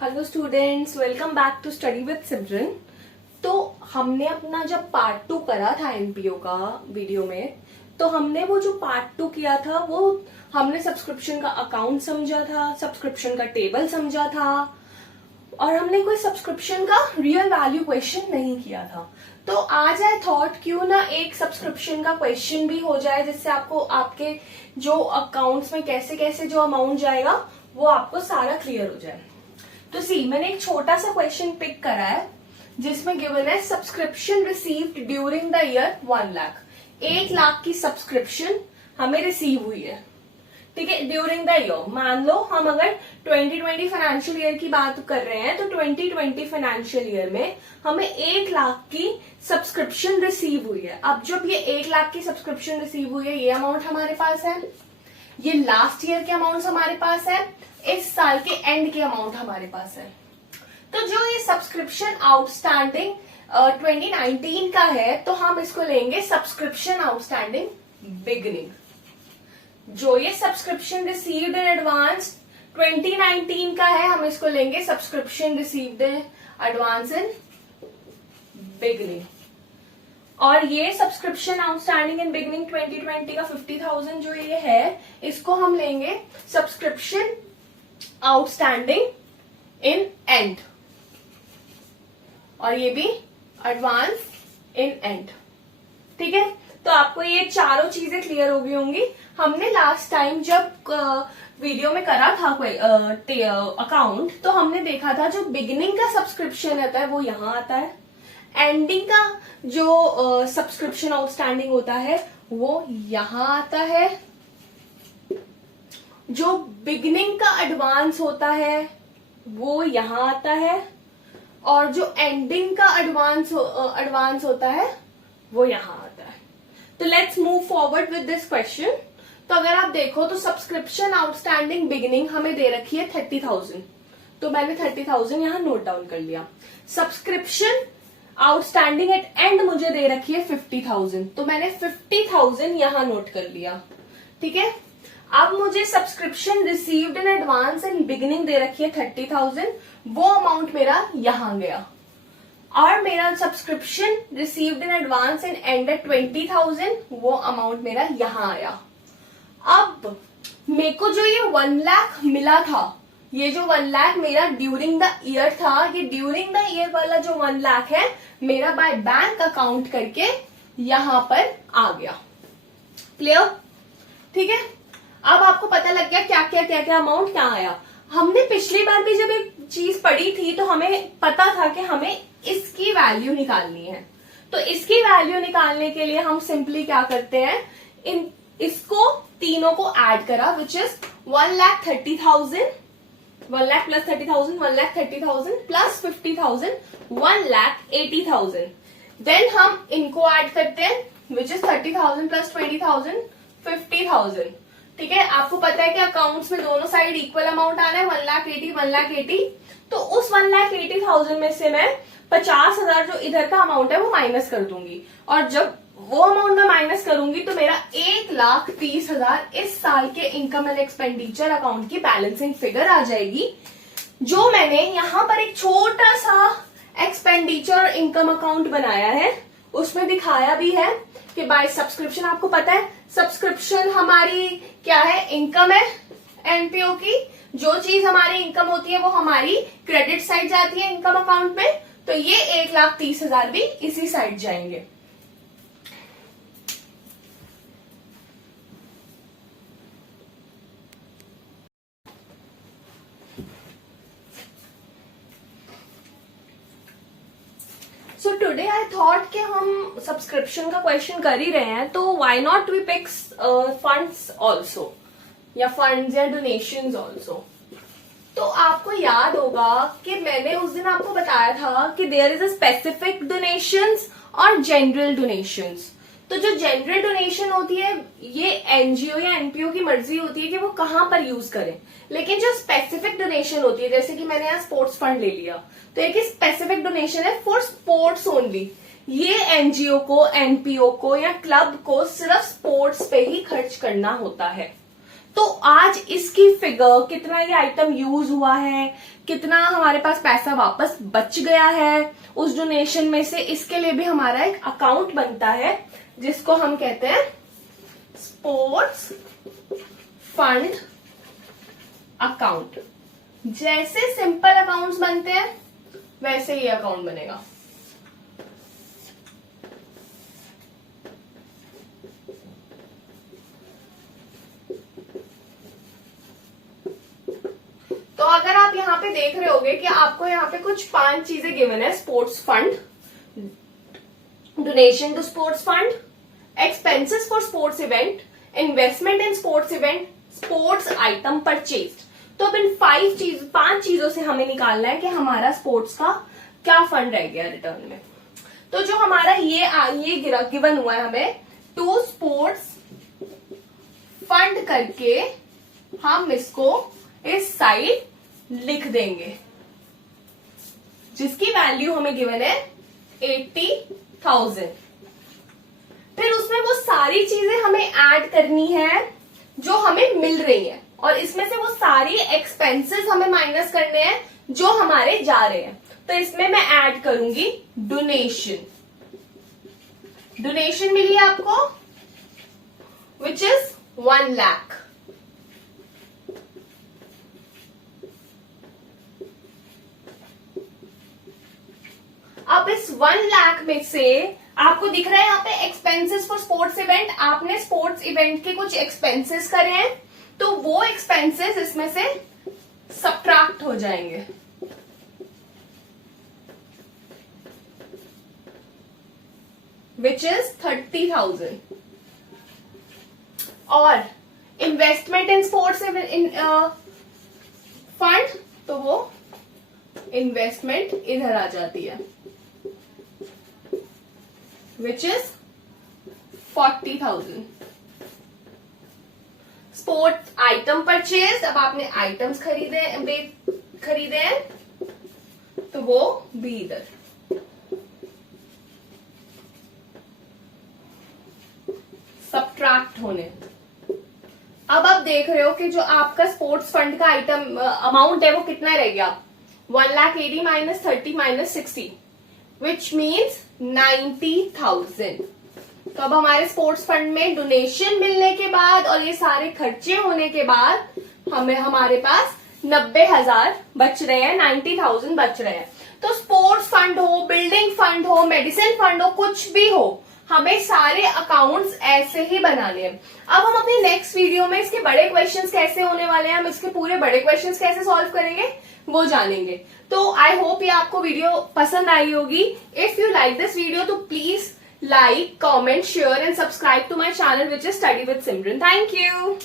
Hello students, welcome back to study with Simran. तो हमने अपना जब पार्ट 2 करा था एनपीओ का वीडियो में, तो हमने वो जो पार्ट 2 किया था वो हमने सब्सक्रिप्शन का अकाउंट समझा था, सब्सक्रिप्शन का टेबल समझा था और हमने कोई सब्सक्रिप्शन का रियल वैल्यू क्वेश्चन नहीं किया था। तो आज आई थॉट क्यों ना एक सब्सक्रिप्शन का क्वेश्चन भी हो जाए, जिससे आपको आपके जो अकाउंट्स में कैसे कैसे जो अमाउंट जाएगा वो आपको सारा क्लियर हो जाए। तो सी, मैंने एक छोटा सा क्वेश्चन पिक करा है जिसमें गिवन है subscription received during the year 1 lakh. 1 lakh की सब्सक्रिप्शन हमें रिसीव हुई है, ठीक है, ड्यूरिंग द ईयर। मान लो हम अगर 2020 फाइनेंशियल ईयर की बात कर रहे हैं तो 2020 फाइनेंशियल ईयर में हमें 1 लाख की सब्सक्रिप्शन रिसीव हुई है। अब जब ये 1 लाख की सब्सक्रिप्शन रिसीव हुई है, ये अमाउंट हमारे पास है, ये लास्ट ईयर के अमाउंट हमारे पास है, इस साल के एंड के अमाउंट हमारे पास है। तो जो ये सब्सक्रिप्शन आउटस्टैंडिंग 2019 का है, तो हम इसको लेंगे सब्सक्रिप्शन आउटस्टैंडिंग बिगनिंग। जो ये सब्सक्रिप्शन रिसीव्ड इन एडवांस 2019 का है, हम इसको लेंगे subscription received in advance in beginning. और ये सब्सक्रिप्शन आउटस्टैंडिंग इन बिगनिंग 2020 का 50,000 जो ये है, इसको हम लेंगे सब्सक्रिप्शन आउटस्टैंडिंग इन एंड, और ये भी एडवांस इन एंड। ठीक है, तो आपको ये चारों चीजें क्लियर हो गई होंगी। हमने लास्ट टाइम जब वीडियो में करा था कोई अकाउंट, तो हमने देखा था जो बिगिनिंग का सब्सक्रिप्शन आता है वो यहां आता है, एंडिंग का जो सब्सक्रिप्शन आउटस्टैंडिंग होता है वो यहां आता है, जो बिगिनिंग का एडवांस होता है वो यहां आता है, और जो एंडिंग का एडवांस होता है वो यहां आता है। तो let's move forward with this question. तो अगर आप देखो तो सब्सक्रिप्शन आउटस्टैंडिंग बिगिनिंग हमें दे रखी है 30,000, तो मैंने 30,000 यहां नोट डाउन कर लिया। सब्सक्रिप्शन आउटस्टैंडिंग एट एंड मुझे दे रखी है 50,000, तो मैंने 50,000 यहां नोट कर लिया। ठीक है, अब मुझे subscription received in advance and beginning they रखी है 30,000, वो अमाउंट मेरा यहां गया, और मेरा subscription received in advance and and at 20,000, वो अमाउंट मेरा यहां आया। अब मेरे को जो ये 1 लाख मिला था, ये जो 1 लाख मेरा ड्यूरिंग द ईयर था, ये ड्यूरिंग द ईयर वाला जो 1 लाख है मेरा बाय बैंक अकाउंट करके यहां पर आ गया। क्लियर? ठीक है, अब आपको पता लग गया क्या क्या अमाउंट क्या आया। हमने पिछली बार भी जब एक चीज पढ़ी थी तो हमें पता था कि हमें इसकी वैल्यू निकालनी है। तो इसकी वैल्यू निकालने के लिए हम सिंपली क्या करते हैं, इसको तीनों को ऐड करा, which is 1,30,000, 1 lakh plus 30,000, 1,30,000 plus 50,000, 1,80,000। Then हम इनको ऐड करते हैं, विच इज 30,000 प्लस 20,000, 50,000। ठीक है, आपको पता है कि अकाउंट्स में दोनों साइड इक्वल अमाउंट आना है, 1,80,000, 1,80,000। तो उस 1,80,000 में से मैं 50,000 जो इधर का अमाउंट है वो माइनस कर दूंगी, और जब वो अमाउंट मैं माइनस करूंगी तो मेरा 1,30,000 इस साल के इनकम एंड एक्सपेंडिचर अकाउंट की बैलेंसिंग फिगर आ जाएगी, जो मैंने यहां पर एक छोटा सा एक्सपेंडिचर इनकम अकाउंट बनाया है, उसमें दिखाया भी है कि बाय सब्सक्रिप्शन, आपको पता है सब्सक्रिप्शन हमारी क्या है, इनकम है एनपीओ की। जो चीज हमारी इनकम होती है वो हमारी क्रेडिट साइड जाती है इनकम अकाउंट में, तो ये 1,30,000 भी इसी साइड जाएंगे। सो टुडे आई थॉट कि हम सब्सक्रिप्शन का क्वेश्चन कर ही रहे हैं, तो why not we picks funds also, या फंड्स या डोनेशंस ऑल्सो। तो आपको याद होगा कि मैंने उस दिन आपको बताया था कि there is a specific donations और जनरल डोनेशंस। तो जो जनरल डोनेशन होती है ये एनजीओ या एनपीओ की मर्जी होती है कि वो कहां पर यूज करें, लेकिन जो स्पेसिफिक डोनेशन होती है, जैसे कि मैंने यहाँ स्पोर्ट्स फंड ले लिया, तो एक स्पेसिफिक डोनेशन है फॉर स्पोर्ट्स ओनली। ये एनजीओ को, एनपीओ को या क्लब को सिर्फ स्पोर्ट्स पे ही खर्च करना होता है। तो आज इसकी फिगर, कितना ये आइटम यूज हुआ है, कितना हमारे पास पैसा वापस बच गया है उस डोनेशन में से, इसके लिए भी हमारा एक अकाउंट बनता है जिसको हम कहते हैं स्पोर्ट्स फंड अकाउंट। जैसे सिंपल अकाउंट्स बनते हैं वैसे ही अकाउंट बनेगा। तो अगर आप यहाँ पे देख रहे होगे कि आपको यहाँ पे कुछ 5 चीजें गिवन है, sports fund, donation to sports fund, expenses for sports event, investment in sports event, sports item purchased. तो अब इन 5 चीजों से हमें निकालना है कि हमारा स्पोर्ट्स का क्या फंड रह गया रिटर्न में। तो जो हमारा ये गिवन हुआ है हमें टू स्पोर्ट्स फंड करके हम इसको इस साइड लिख देंगे, जिसकी वैल्यू हमें गिवन है 80,000। फिर उसमें वो सारी चीजें हमें ऐड करनी है जो हमें मिल रही है, और इसमें से वो सारी एक्सपेंसेस हमें माइनस करने हैं जो हमारे जा रहे हैं। तो इसमें मैं ऐड करूंगी डोनेशन। डोनेशन मिली आपको विच इज 1 लाख। अब इस 1 लाख में से आपको दिख रहा है यहाँ पे एक्सपेंसेस फॉर स्पोर्ट्स इवेंट, आपने स्पोर्ट्स इवेंट के कुछ एक्सपेंसेस करे हैं, तो वो एक्सपेंसेस इसमें से सब्ट्रैक्ट हो जाएंगे। Which is 30,000। और इन्वेस्टमेंट इन स्पोर्ट्स फंड, तो वो इन्वेस्टमेंट इधर आ जाती है which is 40,000। Sports item purchase, अब आपने आइटम्स खरीदे हैं तो वो भी इधर। सब्ट्रैक्ट होने। अब आप देख रहे हो कि जो आपका स्पोर्ट्स फंड का आइटम अमाउंट है वो कितना रह गया, 1,80,000 माइनस 30 माइनस 60 विच मीन्स 90,000। तो अब हमारे स्पोर्ट्स फंड में डोनेशन मिलने के बाद और ये सारे खर्चे होने के बाद हमारे पास 90,000 बच रहे हैं, 90,000 बच रहे हैं। तो स्पोर्ट्स फंड हो, बिल्डिंग फंड हो, मेडिसिन फंड हो, कुछ भी हो, हमें सारे अकाउंट्स ऐसे ही बनाने हैं। अब हम अपनी नेक्स्ट वीडियो में इसके बड़े क्वेश्चंस कैसे होने वाले हैं, हम इसके पूरे बड़े क्वेश्चंस कैसे सॉल्व करेंगे वो जानेंगे। तो आई होप ये आपको वीडियो पसंद आई होगी। If you like this video तो please like, comment, share and subscribe to my channel which is Study with Simran. Thank you.